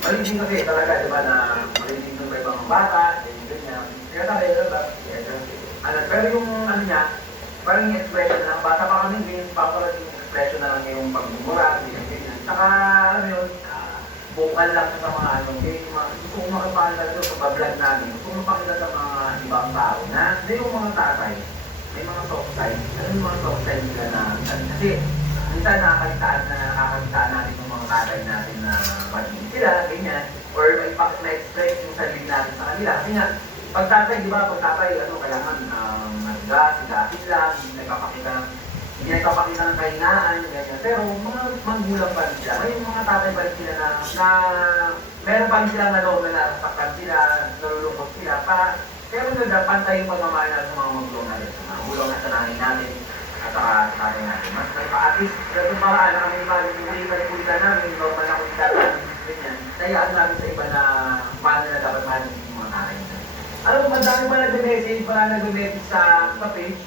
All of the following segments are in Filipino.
Maliging kasi talaga, di ba, na maliging ng may ibang bata, ganyan. Kaya tayo, diba? Pero yung ano niya, parang yung expression na, bata pa kami, ganyan, parang yung expression na lang yung pagmumura, ganyan. Saka, alam mo yun, vocal lang sa mga ano, gusto kong makapakita doon sa vlog namin, gusto kong makita sa mga ibang tao na, hindi yung mga tatay, may mga soft side. Ano yung mga soft side nila na, kasi, minsan nakakalitaan natin yung mga tatay natin na magiging sila, ganyan, or may express yung sarili natin sa kanila. Kasi nga, pag tatay, di ba, pag tatay, ano, kailangan, sigasin lang, hindi nagpapakita ng kahinaan, ganyan. Pero mga manggulang pa rin sila. May mga tatay pa rin sila na meron pa rin sila na loob na nasaktan sila, nalulungkot sila, kaya maganda, pantay yung pagmamahal natin sa mga magulang natin, sa mga magulang na sa nanay natin, at saka sa tatay natin. Mas may pa-at-least, ganun paraan na kami muli-palipulitan namin, normal na kulita namin, ganyan. Nayaan namin sa iba na paano na dapat mahalin yung mga tatay natin. Alam mo, madami pa nag-message, nag-message sa page.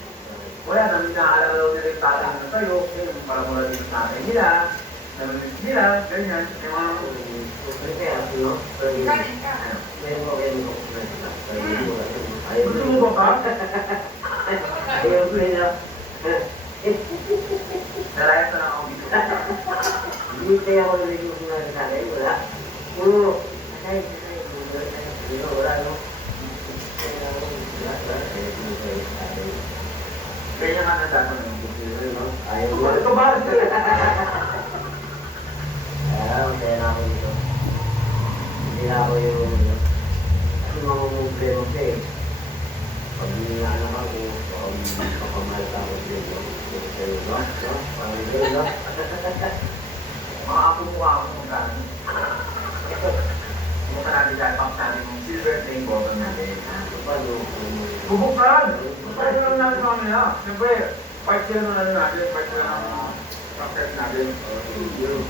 Wala namin naaalala nila yung tatay na sa'yo, para mula din sa tatay nila, namilis nila, ganyan. Yung mga... Gusto mo ba ka? Ayaw ko nila. Nalayas na lang ako dito. Hindi tayo ako nalagay ko nga sa akin, wala. Oo. Ay, wala, no? Ganyan ka na dapat ng ayaw ko. Ito ba? Masaya na ako dito. Hindi na ako yung mga problema ko eh. Pag hinihanap ako, papamahal ka ako dito. Sa'yo, no? Parang gano'n, no? Mga apo mo ako magkano. Kung natin dahil pang sabi mong silver playing bottom natin. Bubuksan! Pwede lang natin sa kanila. Siyempre, part sila ng ano natin, part sila ng success natin. Yung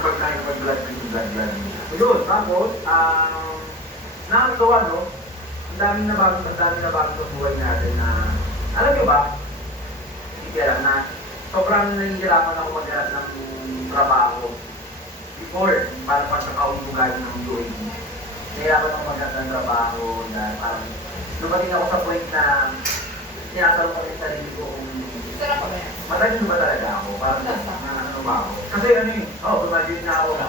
pag-blood. Yun, tapos, nakakagawa, no? Ang dami na bago sa buhay natin na, alam nyo ba, hindi alam na, sobrang nahihirapan ako maghanap ng trabaho. Before, para pagkakaulugan ng UAE. Nahihirapan ako maghanap ng trabaho na parang, dumating ako sa point na, tinatanong ko yung sarili ko kung matagal ba talaga ako? Parang ano ba ako? Kasi ano yun, graduate na ako ng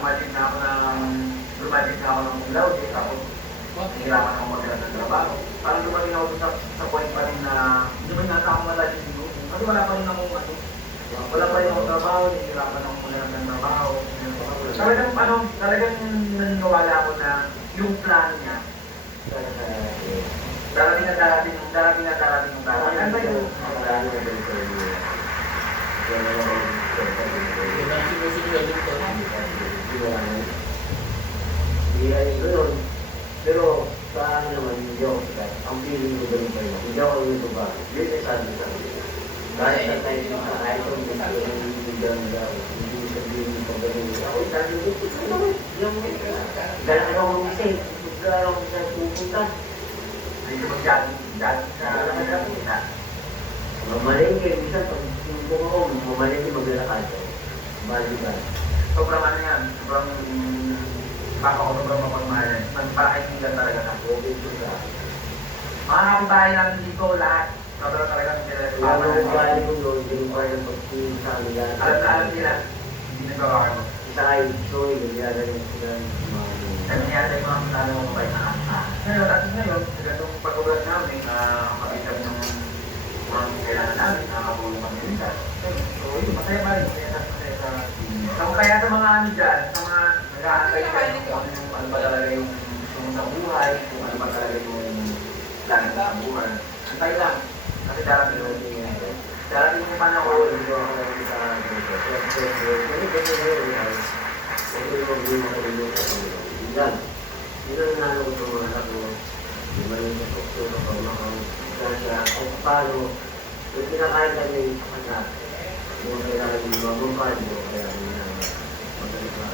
cum laude, tapos nahihirapan ako maghanap ng trabaho. Parang dumating ako sa point pa rin na hindi ba nasa ako matagal dito. Kasi wala pa rin akong trabaho, nahihirapan ako maghanap ng trabaho. Talagang naniniwala ako na yung plan niya, darating yung darating. Ano yung pero sa akin naman, hindi ako sikat. Ang feeling ko ganun pa yun. Hindi ako yung ba? Yun ay sabi sa akin. Kahit na tayo yung kahit kung gusto yung ganda, hindi sabihin yung pagdating. Ako sabi ko, yung gano'n ka akong isa eh. Gano'n ako sa pupunta. hindi mag-jogging sa kita. Mamalengke, minsan pag sumbong ako, mamalengke maglalakad. Bali-bali. Sobrang ano yan, sobrang mapagmahal. Magpakaibigan talaga na. Mga kapitahe namin dito, lahat. Sobrang talagang Wala mo bali ko doon, hindi mo kaya ng pagtingin sa kanila. alam nila, hindi nagawa ko. Isa kayo, so, gagaling sila ng mga Kasi yata yung mga kasala mo mabay na kanta. Ngayon, at ngayon, sa ganitong pag-ulat namin, kapitan ng mga kailangan namin, nakakabulong kami rin ka. So, yun, masaya pa rin. Masaya sa so, kaya sa mga ano dyan, sa mga nag-aantay kung ano ba talaga yung gusto mo sa buhay, kung ano ba talaga yung plan sa buhay. Antay lang. Kasi darating yung panahon. Yan. Yun ang nanalo ko sa mga anak ko. Yung maling sa doktor na pagmakang kaya kung paano yung pinakain kami sa kanya yung kailangan yung mga bumpad mo kaya yung magalit na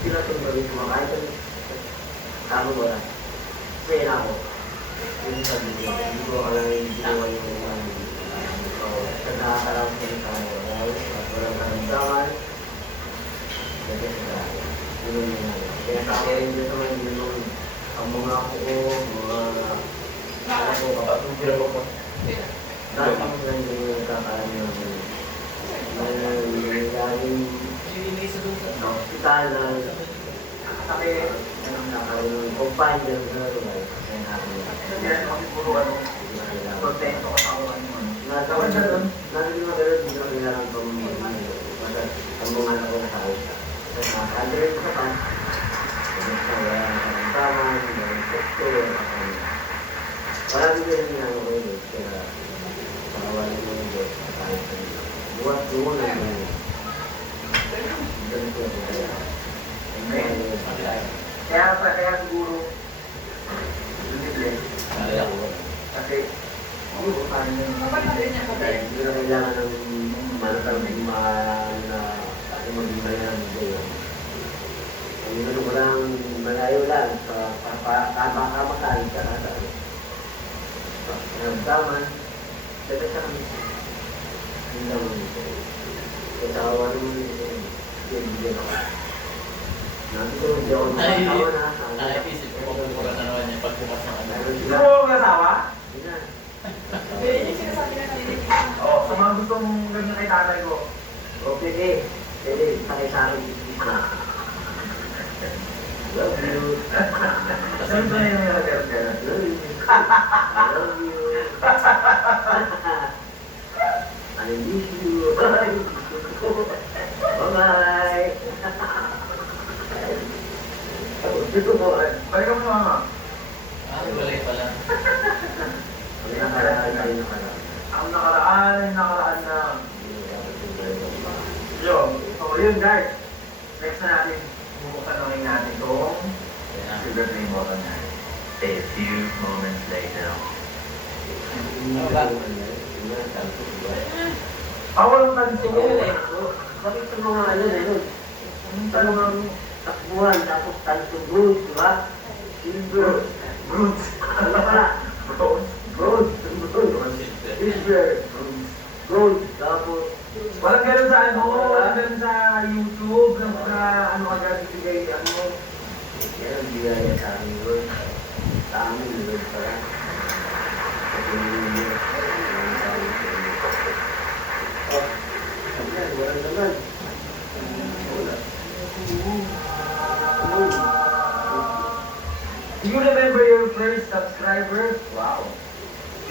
sila itong gawin kumakain kami tama mo na kasi na ako yung sabi ko hindi ko alam yung ginawa yung so sa nakakaraw sa tayo at walang karamdaman kasi sa Kaya sa akin dito naman yung ang mga ako ko, mga ako kapag dahil kami lang yung kakain ng galing sa hospital na Kasi, nakaroon confined yung gano'n. Kaya namin hindi natin makipuro ano, kontento ka sa ako ano. Dapat siya doon. Narinig mo gano'n, hindi ko kailangan ang mga anak ko na sa hospital. Kasi nakaka-alert ko pa. Wala ng tama, wala ng sekto, parang hindi rin ako yun. Kaya pakawalan mo yung Diyos kahit sa buwan doon ang mga ganito ko kaya. Kaya siguro, libre. Kasi, paano yun? Hindi na kailangan ng manatang na maging mayaman doon. Ang ano ko lang, malayo lang sa kamakain ka na sa nagdaman, dapat sa kami. Hindi lang ito. Kasawa naman ito. Hindi ako. Nandito hindi ako nakatawa na. Naisip ko magpupuran na naman yung pagbukas ng ano. Gusto mo mag-asawa? Hindi na. Oo, sa mga gustong ganyan kay tatay ko. Okay, pwede sakay sa akin. Love you. Kasi ito na yung nag-girl. Love you. I love you. I miss you. Bye-bye. Dito po, balikan mo mama. Balay pala. Ang nakaraan tayo nakaraan. Ang nakaraan na. Yun. So yun guys. Next na natin, bubuksan na rin natin itong sugar cream bottle na. A few moments later. Walang tanso. Bakit sa mga ano na yun? Talagang takbuhan, tapos tanso bronze, di ba? Silver. Brutes. Ano pala? Brutes. Bronze. Bronze. Silver. Bronze. Tapos Walang ganun sa ano, walang ganun sa YouTube, sa ano agad bigay, ano. yan ang biyaya sa amin yun. Sa amin yun pala. Kasi yun. Oh, ayan, walang naman. Wala. Do you remember your first subscriber? Wow.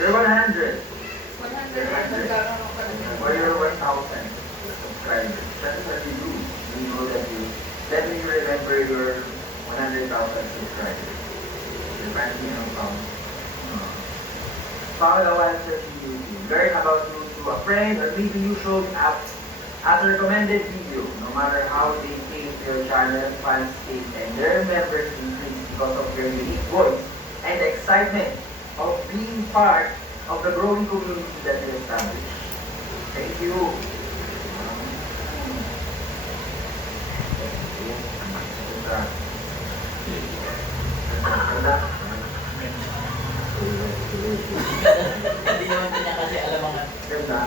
You're 100. Or you're 1,000 subscribers. That's what you do. You know that you definitely remember your 100,000 subscribers. Your family account. Follow the one search in YouTube. Learn about you to a friend or maybe you showed up as a recommended video. No matter how they came to your channel, fans stayed and their members increased because of your unique voice and excitement of being part of the growing community that you established. Thank you. Hindi naman niya kasi alam ang Ganda.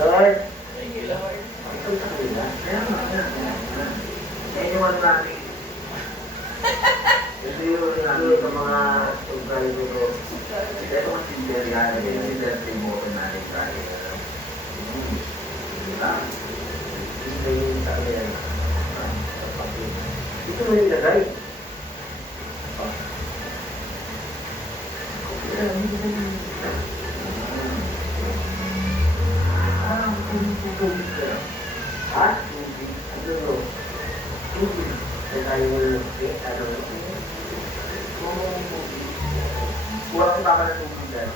Lord, thank you Lord. ito sa kanila. Yan yung ano natin. Ito yung sa mga subscriber ko. Ito ang silver yan. Ito yung silver remote natin tayo. Diba? Ito yung sa kanila. Ito mo yung ilagay. Ha? Ano no? Tubig. Kaya tayo ano Kuha si Papa ng tubig dyan.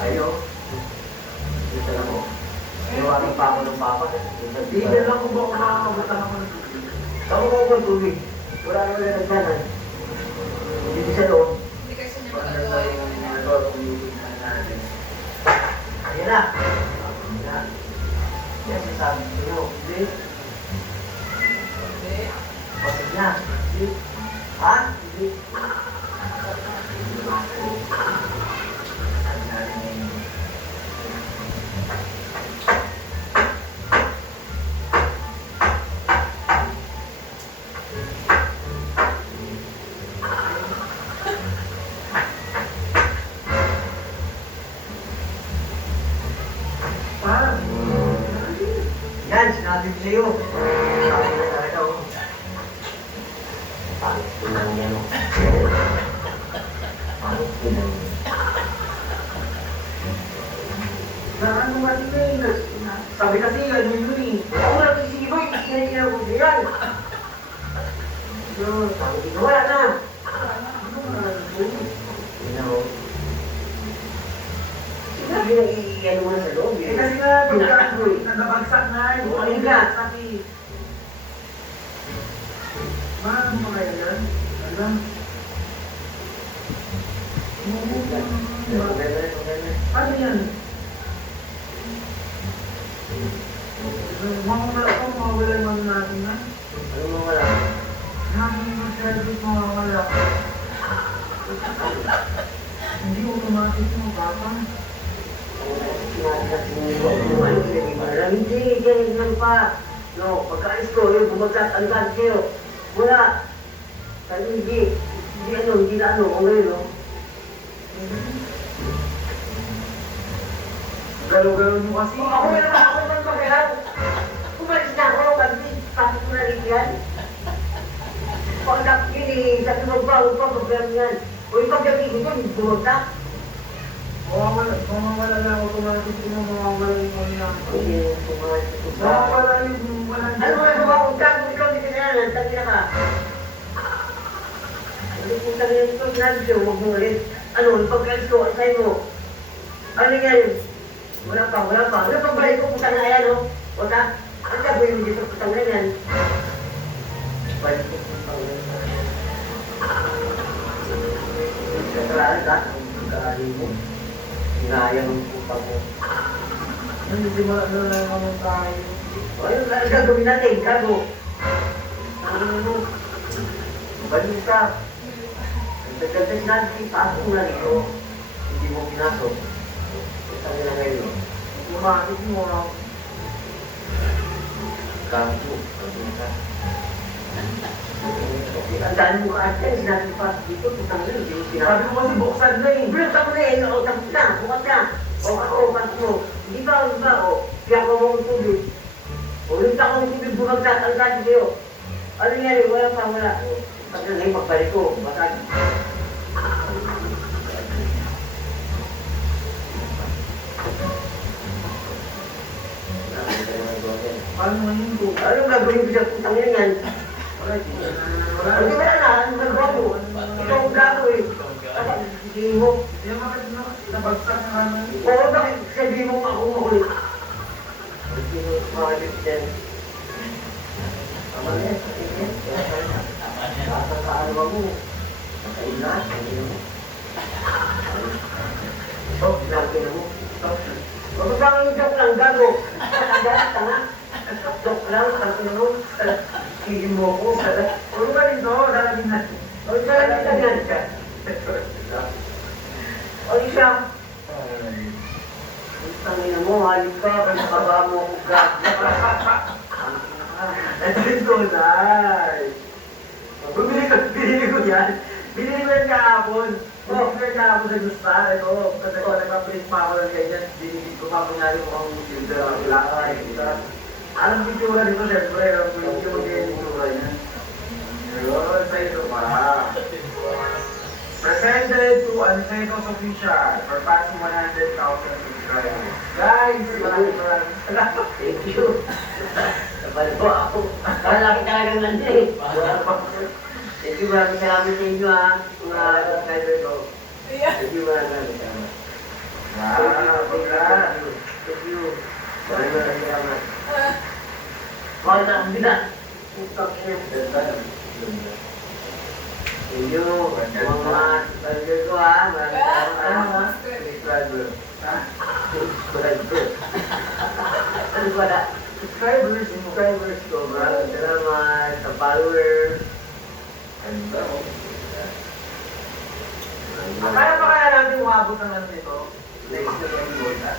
Ayo. Ito na mo. Iwanan pa ako ng papa. Hindi lang kung ba kumakabutan ako ng tubig. Ako ko ng tubig. Wala naman na nagkanan. Hindi sa loob. Pagkakita yung ito, yung YouTube natin. Ayan na. Ayan na. Yan sasabi ko. Hindi. Pasok na. Hindi. Ha? Hindi. Yan, sinabi ko sa'yo. Sabi ko talaga, oh. Pangit ko lang yan, oh. Pangit ko lang. Na ano nga din eh. Sabi kasi, ano yun eh. Ako lang isisibo, ikinaginaw ko yan. So, sabi ko, wala na. Sinabi na i-ano mo na sa loob. Eh kasi nga, nagabagsak na eh. Bukaling ka. Nagabagsak eh. Mahal mo kaya yan? Alam? Ano yan? Mawawala yung ano natin na. Ano mo wala? Namin yung service mawawala. Hindi automatic mo, papa. Hindi, ganyan lang pa. No, pagkaalis ko, yung bumagkat, ang gano'n kayo. Wala. Sabi, hindi na ano, kung ngayon, no? Galaw-galaw nyo kasi. Ako naman magalaw. Umalis na ako, kasi pasok ko na rin yan. Pagkat yun eh, sabi mo ba, huwag pa problema yan. O yung pagdating ko, bumagkat. Mawawala na automatic mo, mawawala yung ano yan. Hindi, pumayos ko ba? Mawawala yung walang... Ano nga ba, kung gago ikaw, hindi ka na yan, tagi na ka. Hindi kung tagi na ito, sinabi siya, huwag mo ulit. Ano, yung pagkalis ko, asay mo. Ano yan? Wala pa. Ano pagbalik ko, putang na yan, no? Wala. Ang gagawin mo dito, putang na yan. Balik ko, putang na yan. Kasalaan ka, ang pagkakalin mo. Hinayang ang putang mo. Hindi mo na naman tayo. Ayun, ano gagawin natin? Gago. Ano mo? Balik ka. Nagdagdag natin, pasok na rito. Hindi mo pinasok. Putang na ngayon. Automatic mo. Gago. Gago ka. Ang dami mo ka ate, sinabi pa dito, putang na, hindi mo Sabi pinasok. ko kasi buksan na eh. Bro, tapos na yun, o tapos na, bukas na. O ako, pas mo. Hindi ba, o, kaya ko mo ang tubig. O, yung takong tubig, bumagsak, ang kasi kayo. Ano nangyari? Wala pa, wala. Pag na ngayon, pagbalik ko, basag. Paano mo yun ko? Anong gagawin ko sa putang na yan? Wala, hindi Wala na, ano gagawa mo? Ikaw ang gagawin. Hindi mo. Hindi naman kasi nabagsak na naman. Oo, bakit sabihin mo ako makulit? Hindi mo makulit din. Tama na yan, pati yan. Tama niya. Basta sa alwa mo. Magkailas, hindi mo. So, sinabi na mo. Huwag ba kang joke lang, gago? Tanga, tanga. Joke lang, tanga mo. Sige mo ko. Puro ka rin to, lalagin na. O, talagang tagyan ka. O, isa. Tangina mo, halip ka, kasi kaba mo ako ka. Ito yung tunay. Binili ko yan. Binili ko yan kahapon. Binili ko yan kahapon sa Gusta. Ito, kasi ko nagpa-print pa ako ng ganyan. Binili ko pa kunyari mo ang filter ang ilakay. Alam ko yung tura dito, siyempre. Alam ko yung ganyan yung tura niya. Ayun, sa ito pa. Presented to Ansetos Official for passing 100,000 subscribers. Guys, maraming salamat. Thank you. Sabay po ako. Kalaki talagang nandiyan eh. Thank you, maraming salamat sa inyo ha. Mga subscriber ko. Thank you, maraming salamat. Thank you. Maraming salamat. Mahal na ang bina. Putang ina. Thank you. Mga subscriber ko ha. Maraming salamat. Subscriber. Subscriber. Ano ba na? Subscribers ko. Maraming salamat sa followers. Kaya pa kaya natin umabot ng ano nito? Next na yung buta.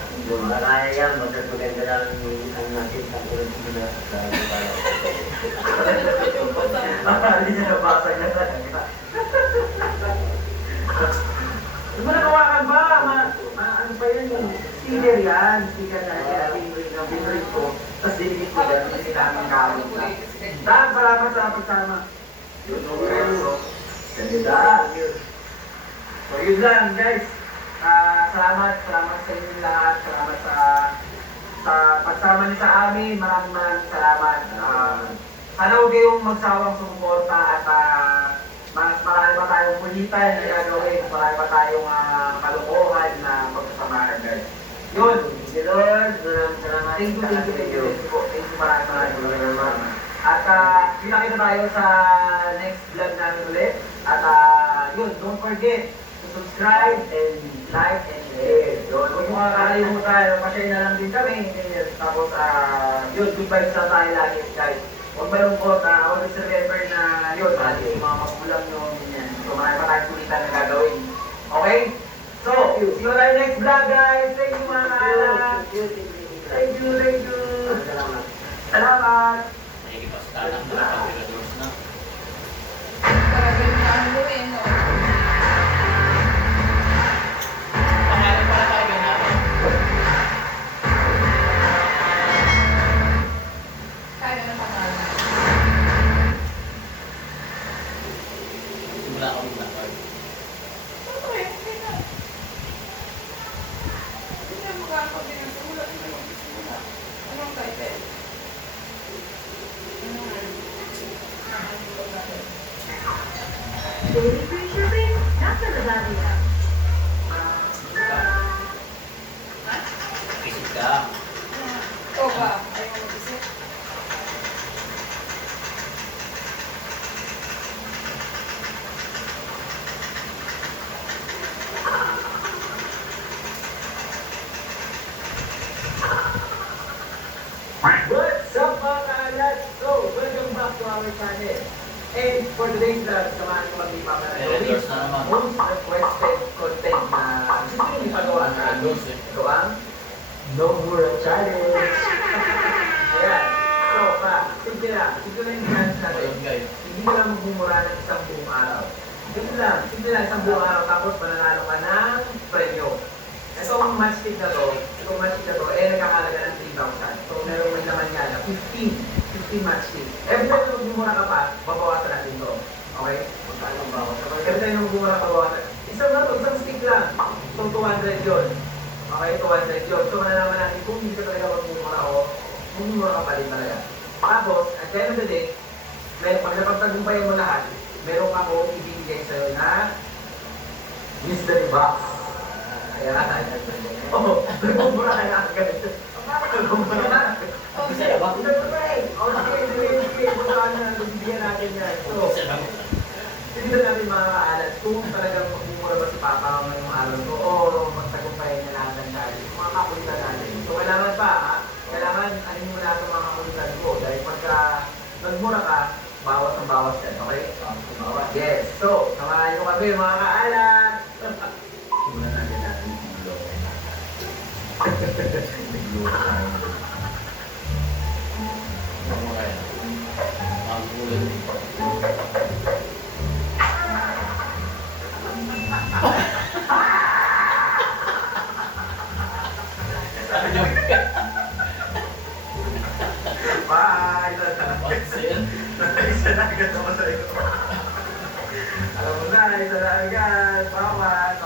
Kaya yan, basta maganda lang ang natin sa ulit mo na sa bala. Hindi niya nabasa niya talaga. Di ba nakawakan ba? Ano pa yan? Sticker yan. Sticker na pinrint ko. Tapos diligit ko dyan, kasi namin kaawin na. Dan, salamat sa pagsama. Yun, okay. Ganda. So, yun lang, guys. Salamat sa inyo lahat. Salamat sa pagsama niyo sa amin. Maraming salamat. Sana huwag kayong magsawang sumuporta at mas marami pa tayong kulitan na gagawin. Marami pa tayong kalokohan na pagsasamahan, guys. Yun. Thank you, Lord. Maraming salamat. Thank you. Thank you, maraming. At kita tayo sa next vlog namin ulit. At yun, don't forget to subscribe and like and share. Yun, huwag mo kakalimutan. Pa-share na lang din kami. Tapos, yun, good vibes na tayo lagi, guys. Huwag malungkot. Always remember na yun, lagi yung mga magulang nyo. Ganyan. So, marami pa tayong kulitan na gagawin. Okay? So, see you tayo next vlog, guys. Thank you, mga kaalam. Thank you. Salamat. Salamat. Nakikipagsalang na pag-graduate na. Pangalan pala tayo ganyan. Simula ako muna. Daily free shipping, nasa Lazada na. Isip ka. Ikaw ba? Ayaw mo mag-isip? What's up, mga kaalat? So, welcome back to our channel. And for today's vlog, samahan ko mag-ipapalagawin Endorse na naman. most requested content na gusto nyo ipagawa sa akin. Endorse eh. Ito ang No Mura Challenge. Ayan. So, simple lang yung challenge natin. Ayun guys. Hindi ka lang magmumura ng isang buong araw. Simple lang, isang buong araw, tapos mananalo ka ng premyo. Itong matchstick na to, nagkakalaga ng 3,000. So, meron may naman yan na 15 matchstick. Every time na magmumura ka pa, babawasan natin to. Okay? Magkano ba ako? Every time na magmumura ka, babawasan. Isang stick lang. So, 200 yun. Okay, 200 yun. So, malalaman natin kung hindi ka talaga magmumura o magmumura ka pa rin talaga. Tapos, at the end of the day, pag napagtagumpayan mo lahat, meron ako ibibigay sa'yo na mystery box. Ayan. Oo, nagmumura ka na agad. Nagmumura ka. Masaya ba? Sige, bibigyan natin yan. So, tignan natin mga kaalat kung talagang magmumura ba si Papa ngayong araw ko o magtagumpayan na lahat ng challenge. Mga kakulitan natin. So, kailangan pa, kailangan anin mo na itong mga kakulitan ko. Dahil pagka nagmura ka, bawas ng bawas yan, okay? Bawas. Yes. So, samahan nyo kami mga kaalat. Tingnan natin yung ulo. Nagluto tayo. Ano kaya? Ang ulo. Bye! Pansin. Isa na agad ako sa ito. Alam mo na, isa na agad. Bawas.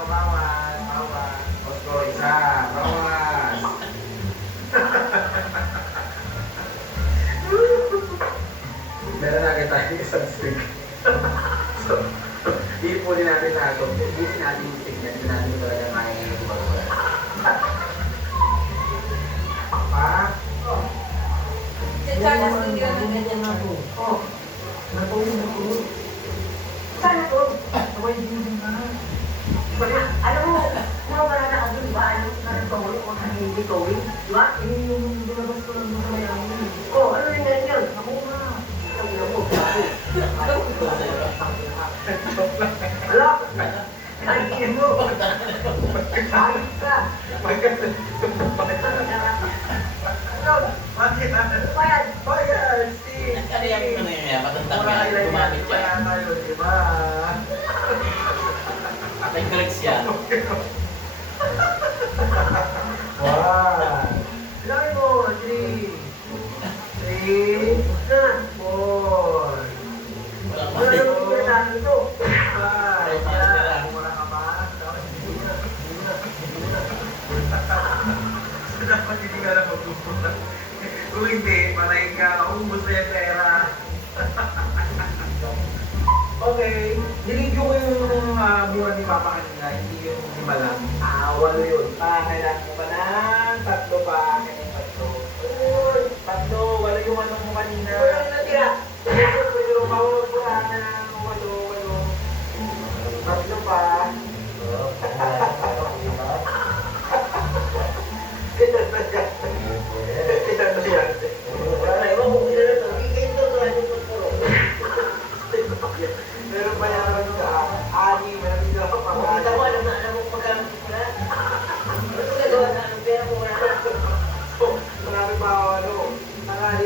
Osko, isa. Bawas. Meron na agad tayo isang stick. So, iipulin natin lahat. Iisin natin yung stick yan. Hindi natin talaga kaya yung bawas. Pa? Sa China Studio na ganyan na po. Oh, natulog. Sana po. Sabay din ka. Alam mo, nawala na ako dun ba? Ano na rin tawin o hindi tawin? Di ba? Yung dinabas ko lang sa may amin. Oh, ano rin na yun? Ako nga. Ang ina mo, grabe. Ala! Ay, ina mo. Ayos ka. Bakit? Bayad. Bayad! Steve! Ano yung yan? Matandang Mura yan. kailan Gumamit yan. yan. Tayo, di ba? May Gregs yan. Wow! Bilangin mo, 3, 3, Na. 4, Wala pa. Wala naman yung sinasabi ito. 5. Yan. Mura ka ba? Hindi na. Dapat hindi ka lang magpupunta. Kung hindi, malayin ka. Maubos na yung pera. Okay. Nilivyo ko yung mura ni Papa kanina. Hindi yung lima lang. 8 yun. Kailangan mo ba ng 3 pa? Kaya 3. Uy, 3. Wala yung ano mo kanina. Wala na natira. Pero mawag mo na ng 8. 3 pa. Ilan ba yan? Ilan ba yan? Wala, ewan ko kung ilan na ito. Hindi kayo ito, wala yung puro. Meron pa yan ka. 6. Meron ka pa. Makita mo, alam mo magkano ko na. Ano ko nagawa na? Anong pera ko wala? Marami pa ako Marami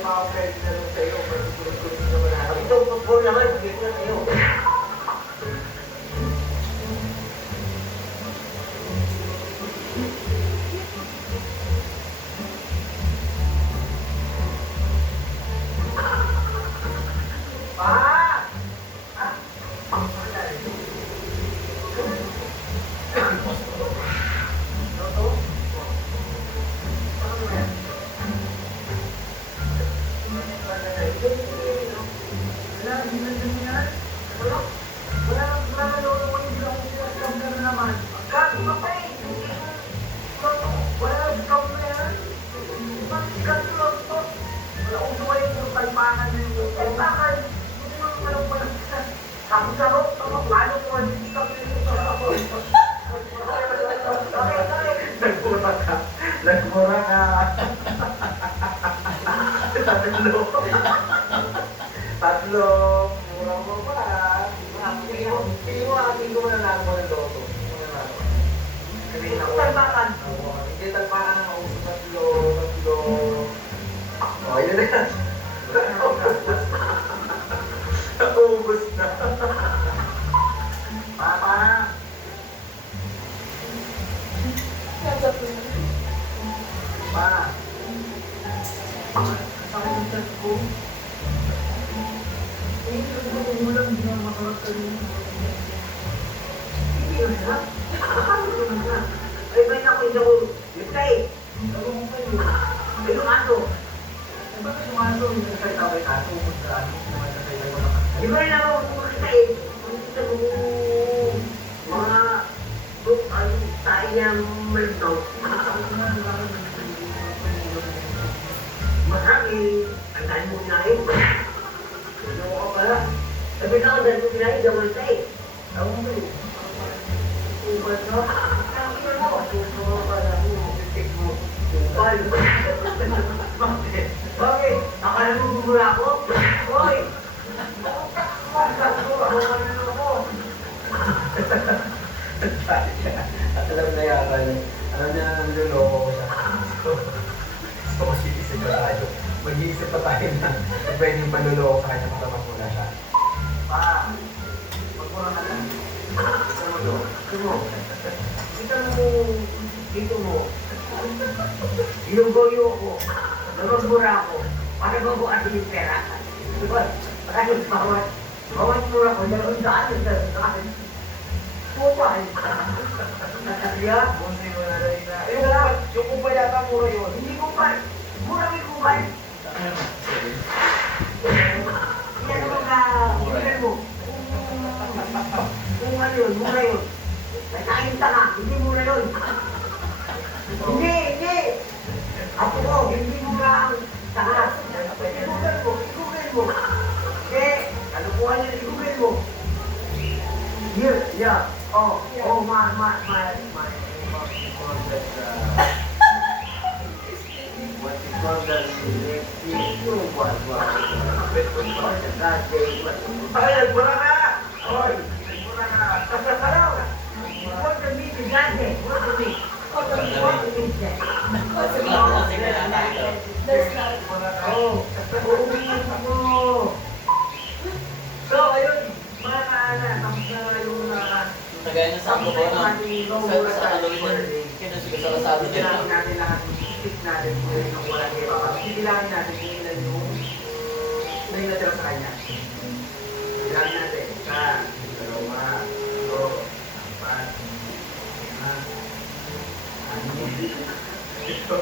pa ako credit na lang sa'yo. Pagkulit-kulit na marami. Ito, puro naman, bigay ko na sa'yo. Pa! Nagmura ka. Nagmura ka. Tatlo. Mura mo ba? Pili mo ating ko na lang mo ng loto. Kanina ko. Talpakan. Hindi talpakan ng uso. Tatlo. O, yun na yan. Naubos na. Papa! Pa! Sakit ang chat ko. Hindi na makarapta rin. Hindi yun na. Paano naman na? Ay, may ako hindi ako. Lipta eh. Sabi mo kayo. Ay, lumato. Eh, bakit sumaso? Hindi na kayo tawag ka. Tumos ka. Naman na kayo wala ka. Di ba rin ako kumakita eh. Kumakita mo mga ano, tayo niya malito. Marami. Ang dahil mo kinain. Ano ka pala? Sabi na ako dahil mo kinain, gamal ka eh. Sabi mo kayo. Ubat ka? Ang ina mo. Tuto ka pala mo. Titik mo. Upal. Bakit? Bakit? Akala mo bumura ako? Hoy! At alam na yata yun. Alam niya na niloloko ko siya. So, mag-iisip pa tayo. Mag-iisip pa tayo na pwedeng manloloko sa kanya para magmula siya. Pa! Magmura ka lang. Ano to? Ano mo? Kita mo dito mo. Inugoyo ko. Namagmura ako. Para bago atin yung pera. Diba? Para bawat mura ko. Dalawang daan. Pupal. Kaya, Bunsi mo na rin na. Eh, wala. Yung kupa yata mura yun. hindi kupal. Mura may kupal. Yan mo ka. Mura mo. Kung ano yun, mura yun. Nagkain ka nga, hindi mura yun. Hindi. Ako ko, hindi mura ang tanga. I-google mo. Hindi. Ano po ano, i-google mo. Here, yeah. Oh, my. What you call that? Ay, nagmura ka! Oy! Nagmura ka! What the meat is that day? What the meat? What the meat is that? Nagmura ka! Oh, so, ayun, mga kaana, tapos na yung Kagaya ng sampo ko na. Sa kalawin yan. Kaya nasigaw sa kasado Hindi din. natin lahat, isip natin kung yung wala kayo. Hindi bilangin natin kung ilan yung natira sa kanya. Bilangin natin. Isa, dalawa, tatlo, apat, lima, anim, ito,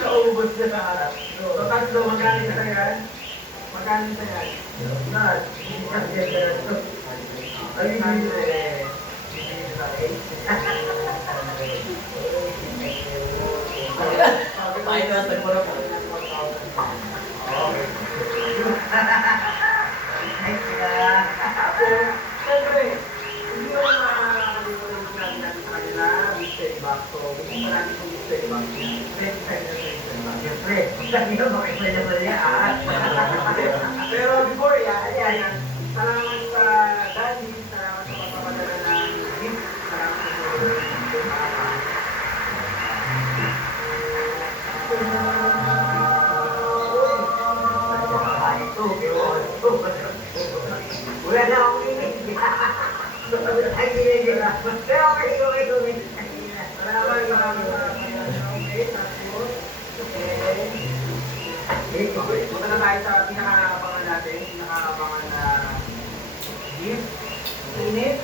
naubos na sa harap. So, tatlo, magkano sa yan? Magkano sa yan? Lahat. Ayun, Ay, nasa mo na po. Siyempre, hindi mo makakalimutan yung sinabi natin sa kanila, mystery box. So, gusto mo natin yung mystery box. Next time na mystery box. Siyempre, sabi ko, makikita naman niya, Pero before yan, salamat sa daddy, salamat sa pagpapadala ng gift, salamat sa wala na akong inig. Ay, ginigil na. Pero okay. Punta na tayo sa pinaka-abangan natin, pinaka-abangan na gift. Init.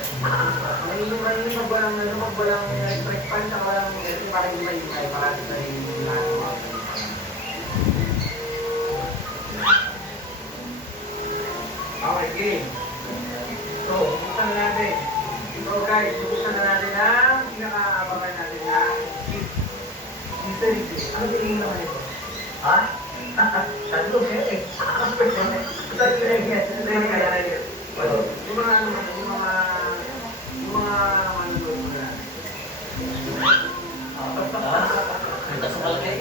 Magwalang stress pan sa walang para hindi maingay, para sa yung lahat. Okay, game. So, buksan na natin. So guys, buksan na natin ang pinaka-abangan natin na gift. Mystery gift. Ano tingin naman ito? Ha? Tatlo siya eh. Tatlo yan. Yung mga doon mo na. Punta sa palagay.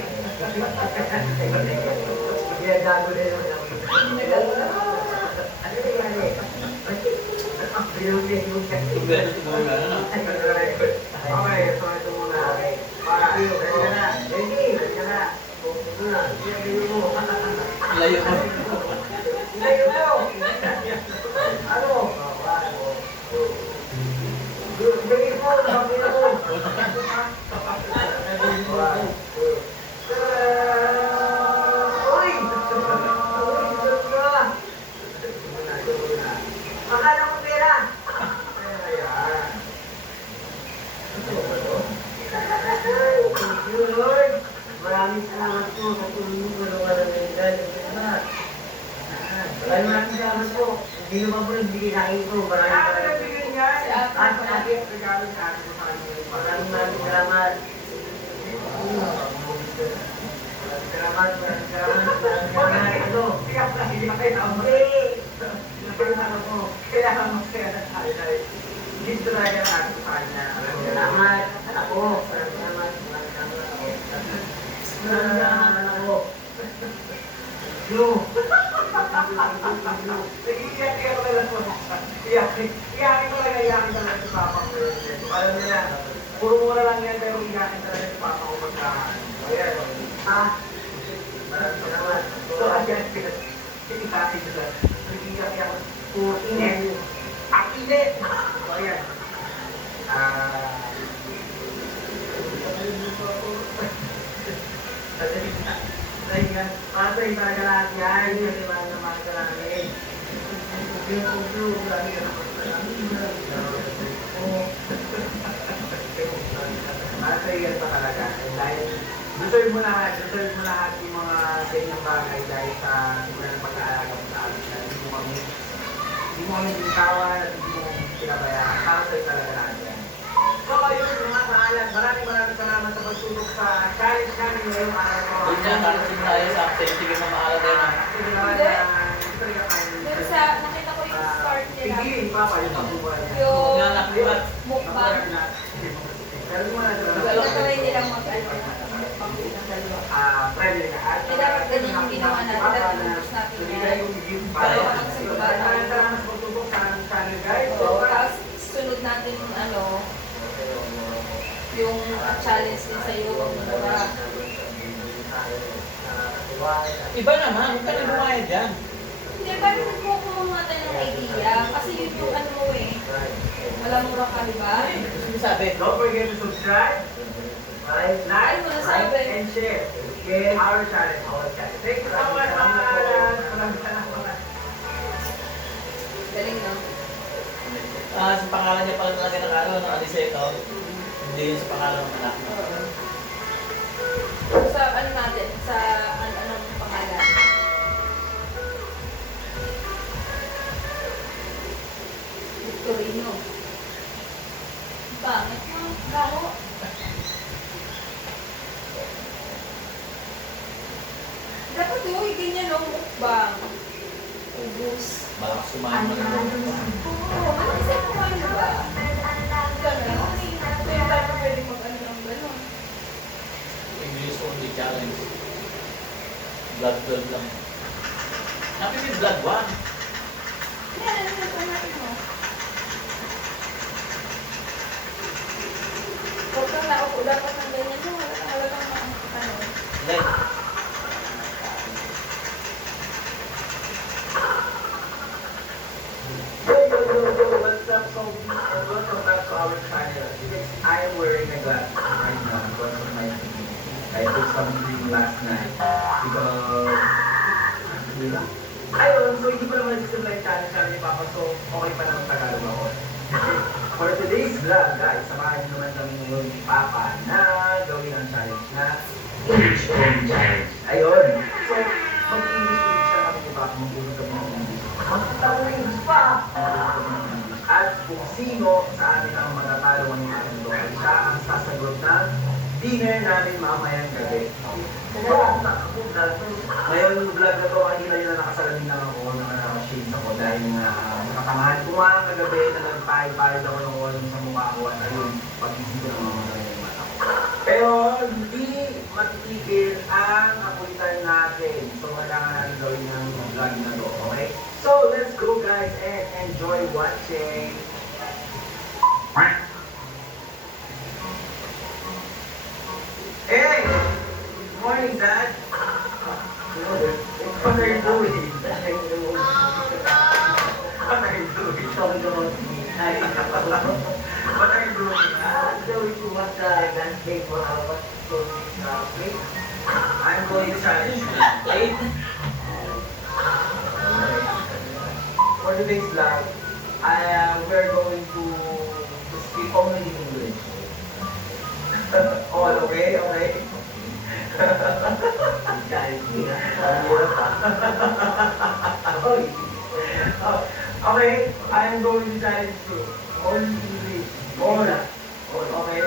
Kaya gago na yun. Ano nangyari? Bilungin yung Siguro siguro gano'n, no? Okay, so ito muna. Ready ka na? Ready ka na? Layo mo. Layo mo! Ano? Bigay mo, sabi mo. Uy! Akala ko pera. Thank you, Lord. Maraming salamat po sa tulong mo na walang nagdala. Maraming salamat po. Hindi naman po nagbigay sa akin po. Maraming Nagbigay niya. Si Ate. Regalo sa atin sa kanya. maraming salamat. Salamat. Ito. Kaya pala, hindi na kayo naman. Kaya masaya na tayo dahil dito talaga natin sa kanya. Salamat. Ako. Salamat. Salamat ako. Yo. Iyak ko lang po. Iyakin talaga si Papa ko. Alam niyo na, puro mura lang yan pero iyakin talaga si Papa ko pagka. Ayan. Maraming salamat. So, ayan. Iyakin nila. Iyak. Puro init. Ang init! So, ayan. Dahil nga, patay talaga lahat yan. Yung iba naman ka namin. Patay yan pa talaga. Dahil deserve mo lahat yung mga ganyang bagay dahil sa simula ng pag-aalaga mo sa amin. Hindi mo kami binitawan at hindi mo kami pinabayaan. Para sa'yo talaga lahat yan. So, ayun mga kaalag, maraming salamat sa pagsulok sa challenge namin ngayong araw ko. Doon yan, karating tayo sa upset. Sige na maaga na. Pero sa, nakita ko yung start nila. Pigilin pa pa yung pagbubuhan niya. Yung mukbang. Pero kung wala sila Pinataway nilang mag-ano pang ng dalawa. pwede ka. Eh, dapat ganyan yung ginawa natin. Dapat ubus natin yan. Para ang sigurado. salamat sa pagtubok sa channel guys. So, tapos sunod natin yung ano, yung challenge din sa iyo. Diba? Iba naman, huwag ka na lumayad dyan. Hindi, parang nagkukuha tayo ng idea. Kasi yun yung ano mo eh. Wala mura ka, di ba? Ano sabi? Don't forget to subscribe, like, Ano mo nasabi? and share. Get our channel. Thank you so much, Maraming salamat. Galing, no? Sa pangalan niya pala talaga ng ano, ng Aliseto. Hindi yun sa pangalan ng anak mo. Sa ano natin? Sa anong pangalan? Victorino. Pangit mo. Baho. Dapat yung ganyan no, mukbang. Ubus. Malakas sumahin mo naman. Oo, ano kasi kumain na ba? Gano'n. Kaya tayo pwede mag-ano ng gano'n. English only challenge. Blood 12 lang. Happy with blood 1. Yan, ano na natin mo? Huwag kang naupo dapat ng ganyan mo. Wala kang ano. Len. What's up, so welcome back to our channel. Because I'm wearing a glass right now because of my skin. I took some cream last night because ayun, so hindi pa naman nag-subscribe channel ni Papa, so okay pa naman Tagalog ako. For today's vlog, guys, samahan niyo naman kami ngayon ni Papa na gawin ang challenge na English Only Challenge. Ayun. So, mag-English siya kami ni Papa, mag-usap ng mga English. Mag-English pa! At kung sino sa amin ang matatalo ng ating doon, siya ang sasagot ng dinner namin mamayang gabi. Ngayon yung vlog na to, kanina yun na nakasalamin lang ako, nakashades ako dahil nga nakatamahan ko nga kagabi na nagpahid-pahid ako ng olam sa mukha ko at ayun, pag-isip ko ng mga mga yung mata ko. Pero hindi matitigil ang kapulitan natin. So kailangan natin gawin ng vlog na to, okay? So let's go guys and enjoy watching. Hey! Good morning, Dad. What are you doing? What are you doing? Talking about me. What are you doing? Going to what the landscape for our place. I'm going to challenge you. Late. For today's vlog, we're going to speak only in English. All okay? Okay? Okay, I am going to challenge you. Only English. All. Okay?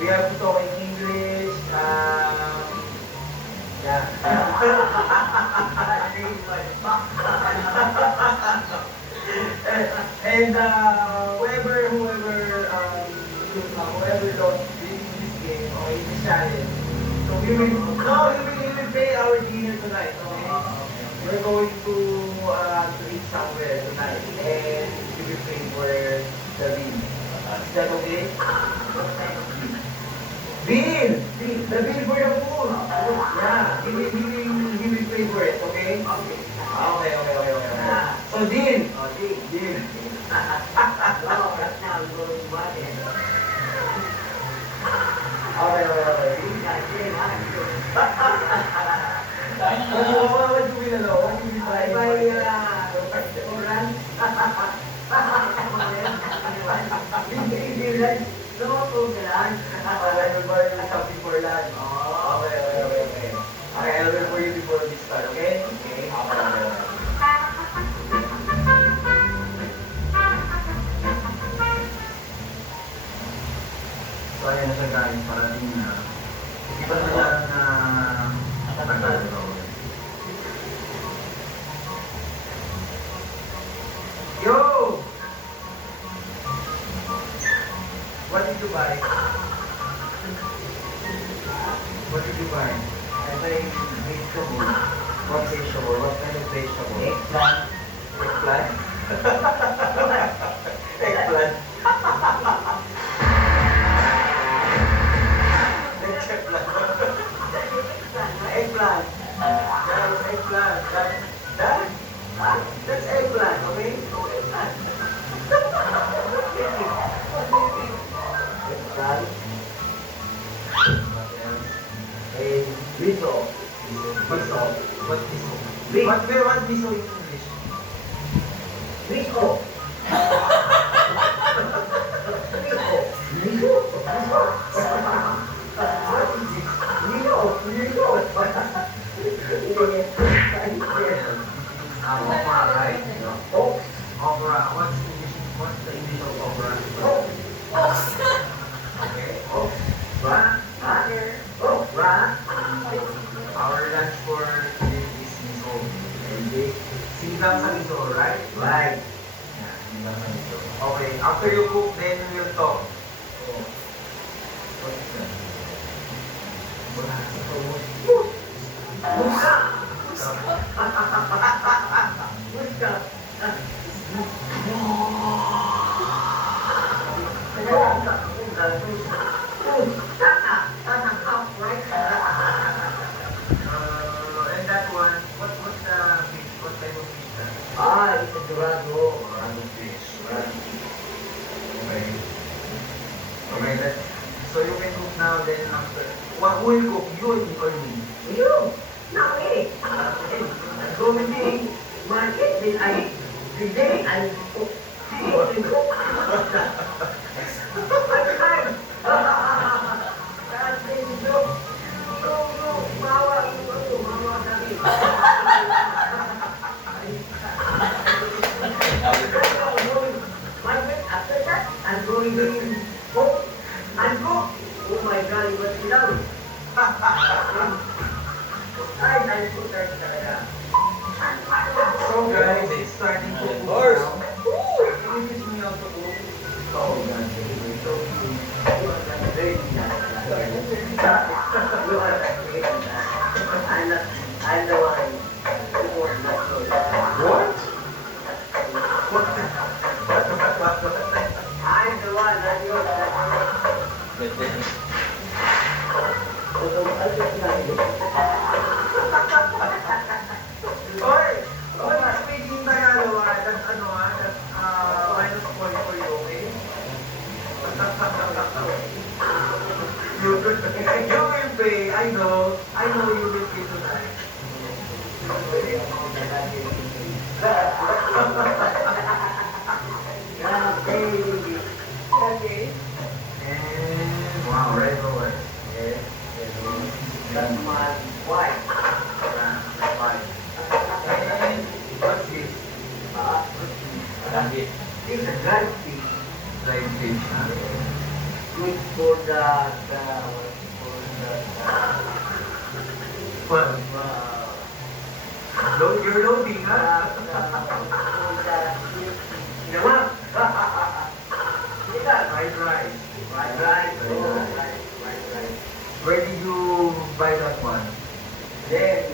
We have to talk in English. Yeah. And whoever lost this game or in this challenge, so we will pay our dinner tonight. Okay? We're going to eat somewhere tonight, and we will pay for the bill. Is that okay? Bill! The bill for the food! Yeah, he will pay for it, okay? Okay. So, deal! Deal. Okay. What do we know? What do we buy? I will buy you something for lunch. Okay. I will wait for you before we start, okay? Okay. So, ayan na siya guys, parating na. Iba na lang na nakatagal ko. Yo! What did you buy? What did you buy? I buy vegetable. What vegetable? What kind of vegetable? Eggplant. Eggplant? Eggplant. Eggplant. That is eggplant. That's eggplant, okay? Sal. What else? And Riso. Miso. What miso? Miso. What miso in English? Riso. Okra, right? Okra. What's English? What's the English of okra? Okay. Our lunch for today is miso. Sinigang sa miso, right? Right. Yeah, sinigang sa miso. Okay. After you cook, then we'll talk. What is that? And that one, what's the fish? What type of fish that? It's a Dorado. Dorado fish. Okay. Okay, that. So you can cook now, then after. Who will cook? You or me? You, not me. Go with me. Market, then today I cook. I'm fine. Mawa kami. After that, I'm going to cook and cook. Oh my God, it was love. I put that talaga. So guys, it's starting to cook now. Horse. Can you teach me how to cook? Oh, God, so I'm the one who was not so What? I'm the one that you're Oy! Oy, speaking Tagalog, that's ano that's minus point for you, okay? You will pay, I know you will pay tonight. And wow, red over. That's my wife. And what's this? Lagi. It's a dry fish. Dried fish, huh? Good for the What? You're loading, huh? Fried rice. Where did you buy that one? Then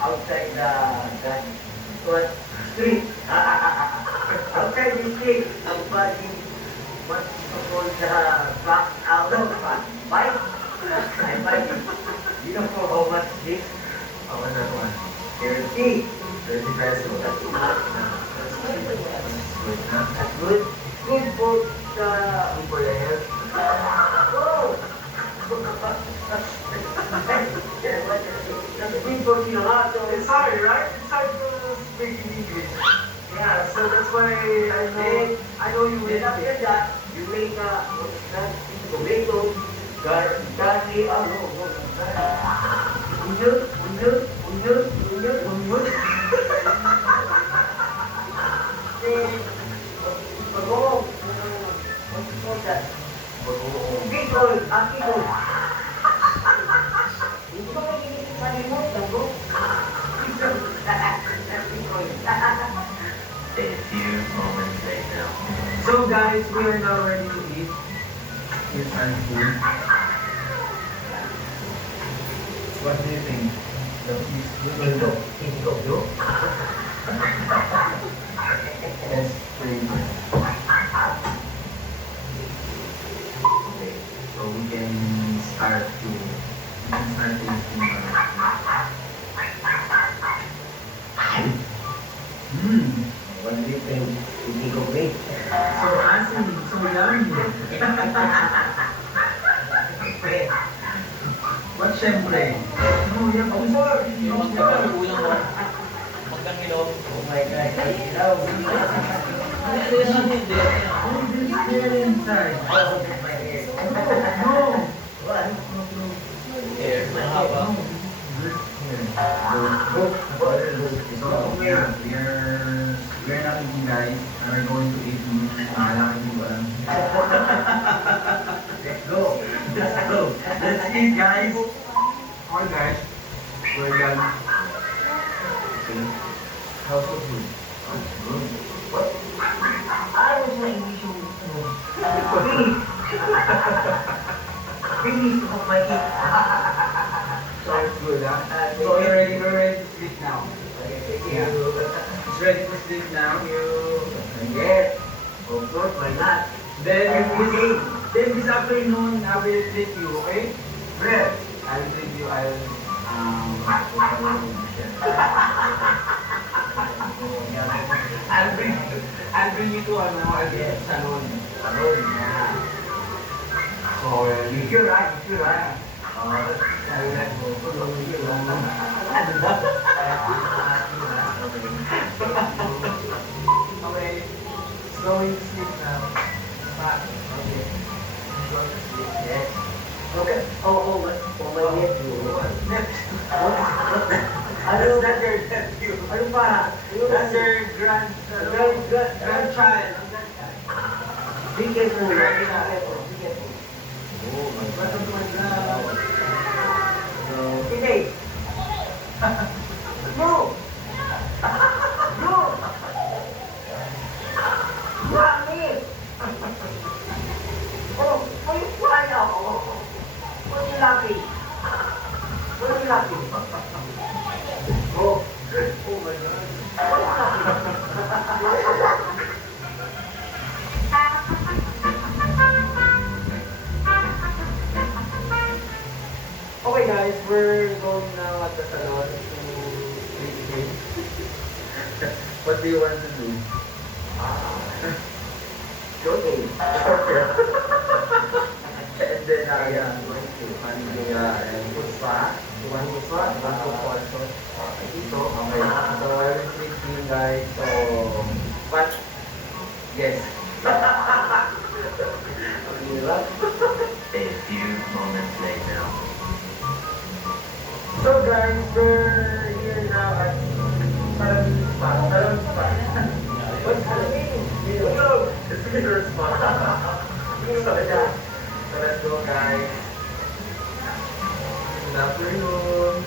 outside the street, outside the street, ang body, what's called the back out of bike. I buy it. You know for how much this? How much that one? 30. 30 pesos. That's enough. That's good, huh? That's good. Good for the Good for the health. oh. That's good for Sinahato. It's hard, right? It's hard to speak in English. Yeah, so that's why I know you Then will after speak. that, you make tomato, garlic, onion. Then, bagoong, what's it called that? Bicol, Bicol. Hindi ko makikalimutan ko. Bicol. A few moments later. So guys, we are now ready to eat. Here's our food. What do you think? The fish will do. Let's try it. Okay, so we can start tasting What do you think? Hindi ko great. So asin, so yummy. Siyempre. No, yan po. Yung magkakagulang mo. Magkakilom. Oh my God, ay ilaw. Hindi naman hindi. Inside. Oh, my ear. No. What? Air. Mahaba. So, yeah, we're not eating, guys. We're going to eat malaki mo ba? Let's go. Let's go. Let's eat, guys. Alright, guys. We're done. How's the food? Good. Ayaw sa English yung Finish of my eat. So it's good, huh? So we're ready to sleep now. Yeah. It's ready to sleep now. Yes. Of course, why not? Then this afternoon, I will treat you, okay? Where? I will treat you, I'll bring you to again, salon. Salon, yeah. So, You sure, right? You sure, right? okay, it's going to sleep now. Okay. Yes. Okay. Oh, my nephew. That's not your nephew. Ano pa? That's your grandchild. Be careful. Be careful. Be careful. Oh my God. So, Pinay. No. No. Mami. Oh, may wala ako. What you laughing? What are you laughing? Oh. Oh my God. What you laughing? Okay guys, we're going now at the salon to treat him. What do you want to do? Joking. And then, yeah, and puspa. One puspa, One puspa also. Dito. Okay, so I will treat you guys, so, but, yes. Ang hirap. A few moments later. So guys, we're here now at Salon Spa. Salon Spa. What's the name? No, it's Mirror Spa. So yeah, so let's go guys. Good afternoon.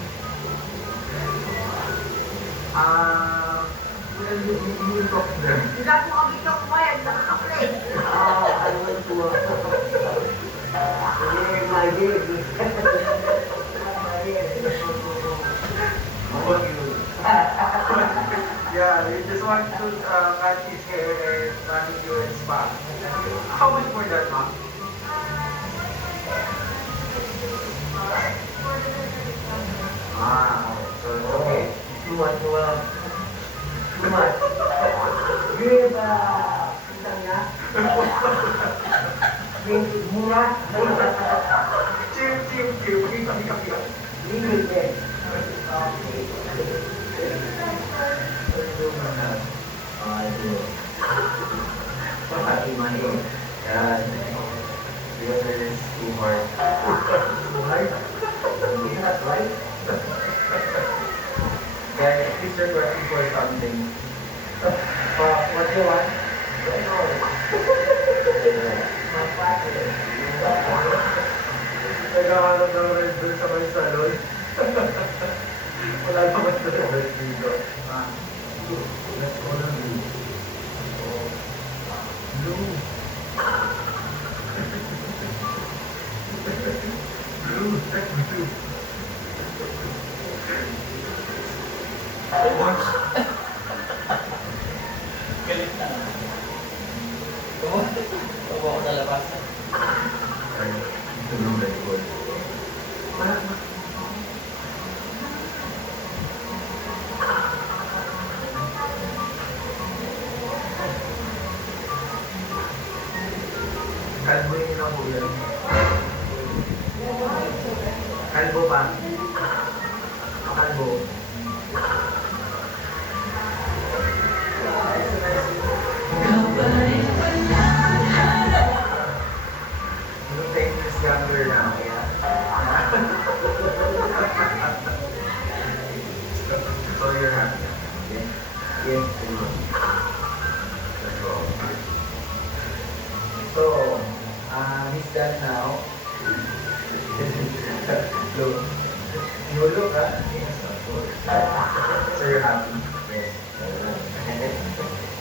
You will talk to them. Hindi ako makabito kumayag, nakakaplit. Ano ba ito? Hindi, my baby. Yeah, you just want to cut his hair and manicure and spa. How much for that, ma'am? So it's okay. Too much. Too much. Yun ba? Isang na? Mura? Chill. Pick. Limit din. Pati money. Yan. Because it is too hard. Too hard? It's not right? Guys, please request me for something. What do you want? Nagkakalap ng Red Bull sa may salon. Wala naman sa Red dito. Let's go na blue. Blue. Blue. Watch. Galit na. Tumo ako sa labas. Ay, ito yung Red Bull. Kalbuhin niyo na po yan. Kalbo pa. Kalbo. Yung 10 years younger now, yeah? So you're happy? Yes. Yes. Let's go. So, he's done now. Look. You look, huh? Yes, of course. So you're happy? Yes.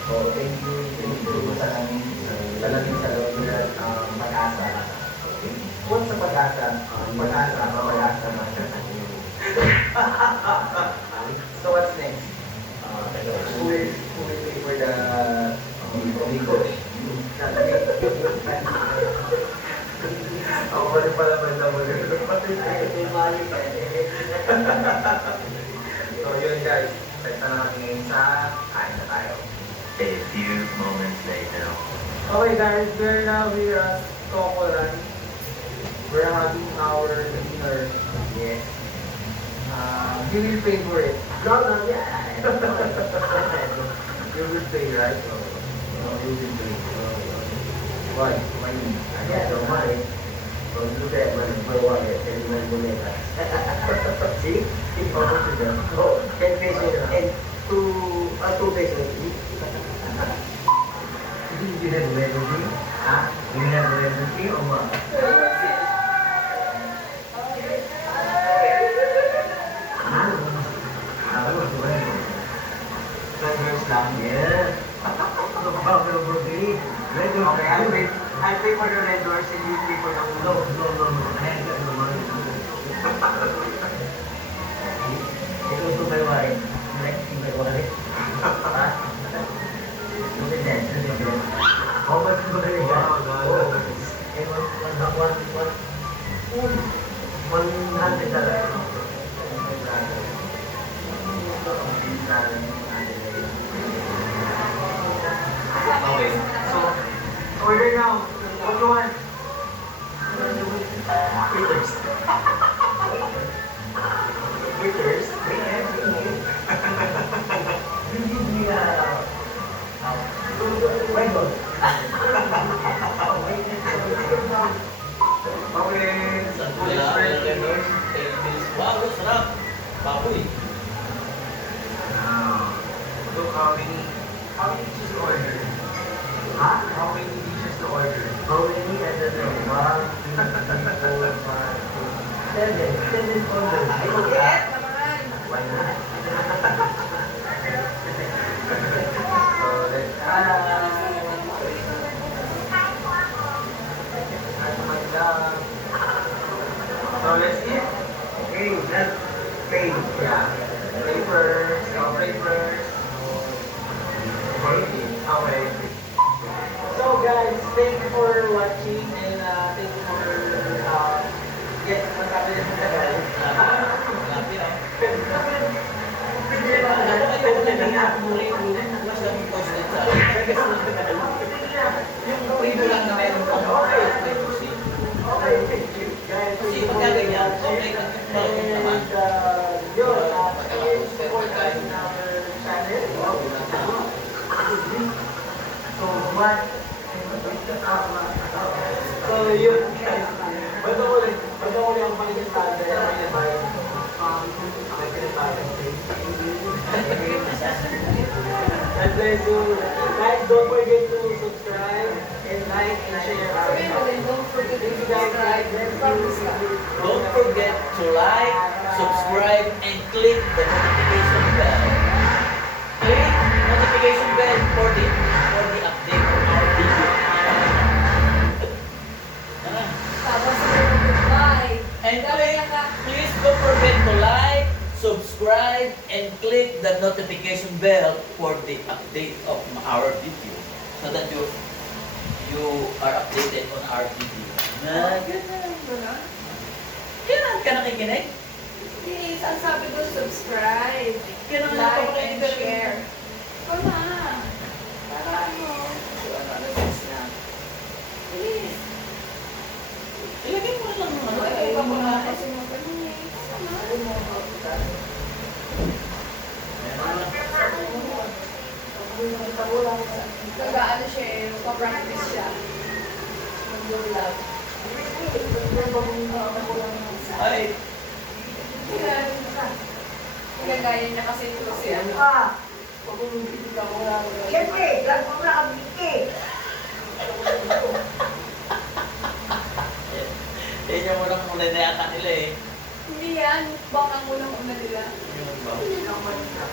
So, thank you sa namin. Talagang sa loob nila, pag-asa. What's sa pag-asa? Pag-asa. So what's next? Who will pay for the coach? Ako pa rin pala banda mo rin. So yun guys, set na natin ngayon sa kain na tayo. A few moments later. Okay guys, we're now here at Cocolan. We're having our dinner. Yes. You will pay for it. No, yeah. You will pay, right? No, you will pay. Why? Why? Yeah, don't mind. Don't do that when my wallet and my moneta. See? How much is that? Oh, 10 pesos and 2 pesos. You have recipe? Huh? You have recipe or what? Yeah. Okay, I pay for the red doors and you pay for the No. ulo. I ain't got no money. Ito to my wife. Next to my wife. Huh? Look at that. How much do I got? Oh, and Okay, so order now. What you want? Fritters. Fritters? You give me Wait, Okay. Wala, vendors. Wow, sarap. Baboy. Look how many dishes to order? Huh? How many dishes to order? How many? I don't know. 1, 2, 3, 4, 5, 6, 7. 7 orders. Yes, naman. Why not? So let's So let's eat. Okay, that's paid. Yeah. Papers, papers. Okay. So guys, thank you for watching and thank you for magkabili ng tagal. Grabe, no? Yung prito lang na meron pang privacy. Okay, thank you guys. Kasi pagka ganyan, okay, nagtutulong naman. Yun, please support us in our channel. So, what? So, yun guys. Ba't ako ulit ang panigintahan dahil ako yung bayan. God bless you. Guys, don't forget to subscribe and like and share our Sabihin mo din, don't forget to subscribe. Promise ka. Don't forget to like, subscribe, and click the notification bell. Click notification bell for the update of our video. Tapos sabihin mo goodbye. And Dami click, na ka. please don't forget to like, subscribe, and click the notification bell for the update of our video so that you are updated on our video. Wala. Kailan ka nakikinig? Yes, ang sabi doon, subscribe, Kailan ka like, nakikinig? and share. Wala. Para ano, alas 6 na. Please. Ilagay mo na lang yung ano. Ay, pa mga kasi mo kanina. Nag-ano siya eh, pa-practice siya. Mag-vlog. Ay, Nagagaya niya kasi ito si ano. Siyempre, lang ko nakabit eh. yun yung unang-una na yata nila eh. Hindi yan, mukbang ang unang-una nila. Yung ba?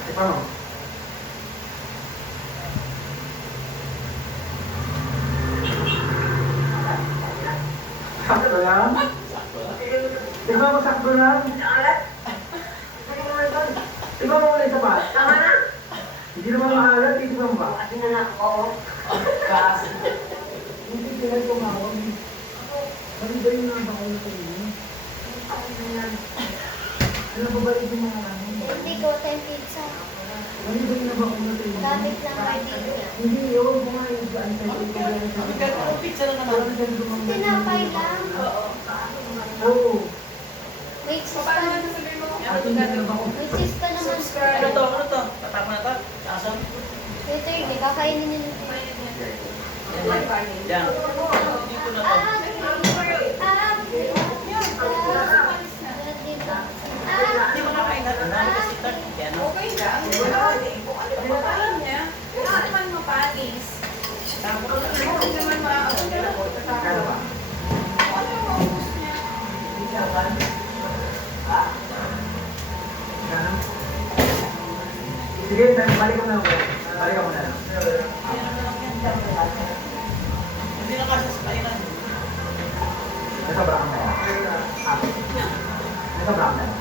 Ito mo. Sakto lang. Sakto lang. Tignan mo sakto lang. Nakalat. Ano naman doon? Tignan mo ulit sa pa. Tama na. Hindi naman maalat, tignan mo ba? Kasi na lang ako. Kasi. Hindi sila tumawag. Ano ba yung nasa ko sa inyo? Ano ba ba yung mga ano? Hindi ko 10 pizza. Ano ba yung nabako na sa inyo? Gamit lang birthday niya. Hindi, ewan ko nga yung dyan sa inyo. Ang ganda ng pizza na naman. Tinapay lang. Oo. Oo. May cheese Paano pa. naman sabihin mo? Ate, hindi na ba ako? May cheese pa naman. Ano to? Ano to? Tatap na to? Asan? Ito yun eh. Kakainin niyo nito. Yan. Dito na to. Tulad dito. Hindi mo nakain natin na kasi ito. Yan o. Okay lang. Patayin niya. Wala naman mapanis. Hindi naman maapos. Kano ba? Ano yung maubos niya? Kano? Sige, balik ko na ako. Balik ako na lang. Hindi na kasi sa kainan. Nasa brown na yan. Nasa brown na yan.